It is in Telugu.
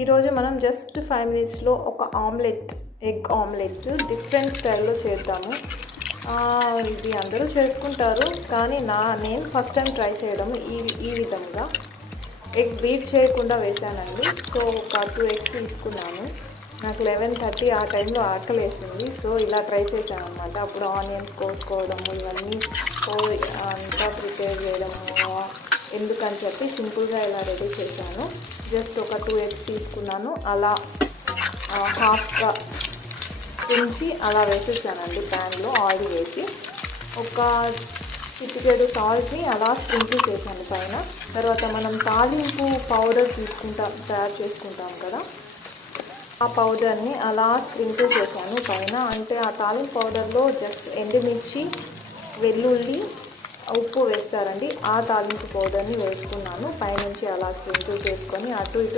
ఈరోజు మనం జస్ట్ 5 మినిట్స్లో ఒక ఎగ్ ఆమ్లెట్ డిఫరెంట్ స్టైల్లో చేద్దాము. ఇది అందరూ చేసుకుంటారు, కానీ నేను ఫస్ట్ టైం ట్రై చేయడం ఈ విధంగా ఎగ్ బీట్ చేయకుండా వేసానండి. సో ఒక 2 ఎగ్స్ తీసుకున్నాను. నాకు 11:30 ఆ టైంలో ఆకలి వేసింది. సో ఇలా ట్రై చేశాను అనమాట. అప్పుడు ఆనియన్స్ కోసుకోవడము ఇవన్నీ అంతా ప్రిపేర్ చేయడము ఎందుకని చెప్పి సింపుల్గా ఇలా రెడీ చేశాను. జస్ట్ ఒక 2 ఎగ్స్ తీసుకున్నాను. అలా హాఫ్గా ఉంచి అలా వేసేసానండి. ప్యాన్లో ఆయిల్ వేసి ఒక చిటికెడు సాల్ట్ని అలా స్ప్రింకిల్ చేశాను పైన. తర్వాత మనం తాలింపు పౌడర్ తయారు చేసుకుంటాం కదా, ఆ పౌడర్ని అలా స్ప్రింకిల్ చేశాను పైన. అంటే ఆ తాలింపు పౌడర్లో జస్ట్ ఎండుమిర్చి, వెల్లుల్లి, ఉప్పు వేస్తారండి. ఆ తాలింపు పౌడర్ని వేసుకున్నాను. పైనుంచి అలా స్ప్రింకిల్ చేసుకొని అటు ఇటు